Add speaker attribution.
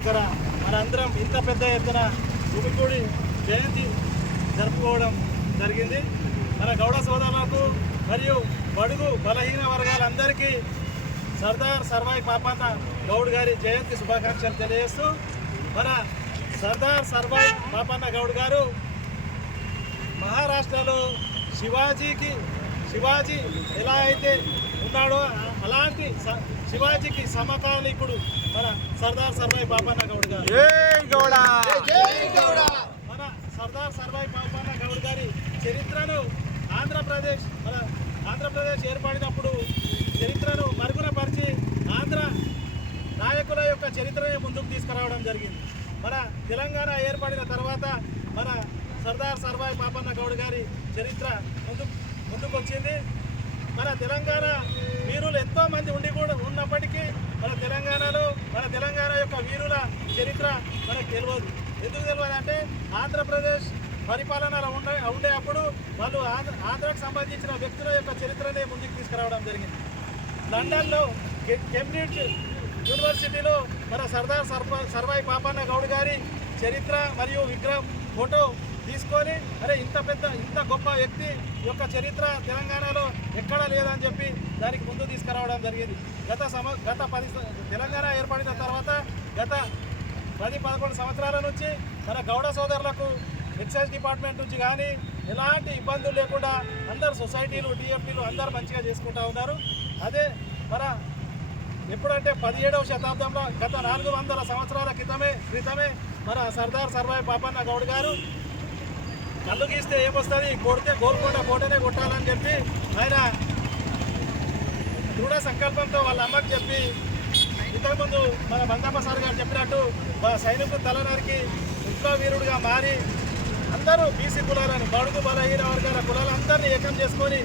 Speaker 1: ఇక్కడ మనందరం ఇంత పెద్ద ఎత్తున గుమికూడి జయంతి జరుపుకోవడం జరిగింది. మన గౌడ సోదరులకు మరియు బడుగు బలహీన వర్గాలందరికీ సర్దార్ సర్వాయి పాపాత గౌడ్ గారి జయంతి శుభాకాంక్షలు తెలియజేస్తూ మన సర్దార్ సర్వాయి పాపన్న గౌడ్ గారు మహారాష్ట్రలో శివాజీకి శివాజీ ఎలా అయితే ఉన్నాడో అలాంటి స- శివాజీకి సమకాలీకుడు మన సర్దార్ సర్వాయి పాపన్న గౌడ్ గారు. మన సర్దార్ సర్వాయి పాపన్న గౌడ్ గారి చరిత్రను ఆంధ్రప్రదేశ్ మన ఆంధ్రప్రదేశ్ ఏర్పడినప్పుడు చరిత్రను మరుగున పరిచి ఆంధ్ర నాయకుల యొక్క చరిత్రని ముందుకు తీసుకురావడం జరిగింది. మన తెలంగాణ ఏర్పడిన తర్వాత మన సర్దార్ సర్వాయి పాపన్న గౌడ్ గారి చరిత్ర ముందు ముందుకు వచ్చింది మన తెలంగాణ వీరులు ఎంతో మంది ఉండి కూడా ఉన్నప్పటికీ మన తెలంగాణలో మన తెలంగాణ యొక్క వీరుల చరిత్ర మనకు తెలియదు. ఎందుకు తెలియదు అంటే ఆంధ్రప్రదేశ్ పరిపాలనలో ఉండే ఉండే అప్పుడు వాళ్ళు ఆంధ్ర ఆంధ్రాకు సంబంధించిన వ్యక్తుల యొక్క చరిత్రనే ముందుకు తీసుకురావడం జరిగింది. లండన్లో కె- కేంబ్రిడ్జ్ యూనివర్సిటీలో మన సర్దార్ సర్వ సర్వాయి పాపన్న గౌడ్ గారి చరిత్ర మరియు విగ్రహం ఫోటో తీసుకొని అరే ఇంత పెద్ద ఇంత గొప్ప వ్యక్తి యొక్క చరిత్ర తెలంగాణలో ఎక్కడా లేదని చెప్పి దానికి ముందు తీసుకురావడం జరిగింది. గత సమ గత పది తెలంగాణ ఏర్పడిన తర్వాత గత పది పదకొండు సంవత్సరాల నుంచి మన గౌడ సోదరులకు ఎక్సైజ్ డిపార్ట్మెంట్ నుంచి కానీ ఎలాంటి ఇబ్బందులు లేకుండా అందరు సొసైటీలు డిఎఫ్టీలు అందరు మంచిగా చేసుకుంటా ఉన్నారు. అదే మన ఎప్పుడంటే పదిహేడవ శతాబ్దంలో గత నాలుగు వందల సంవత్సరాల క్రితమే క్రితమే మన సర్దార్ సర్వాయి పాపన్న గౌడ్ గారు కళ్ళు గీస్తే ఏమొస్తుంది? కొడితే గోల్కొండ కోటనే కొట్టాలని చెప్పి ఆయన దృఢ సంకల్పంతో వాళ్ళ అమ్మకు చెప్పి ఇంతకుముందు మన బందప్ప సార్ గారు చెప్పినట్టు మా సైనికుడు తలనారికి విప్లవ వీరుడుగా మారి అందరూ బీసీ కులాలని బడుగు బలహీన వర్గాల కులాలందరినీ ఏకం చేసుకొని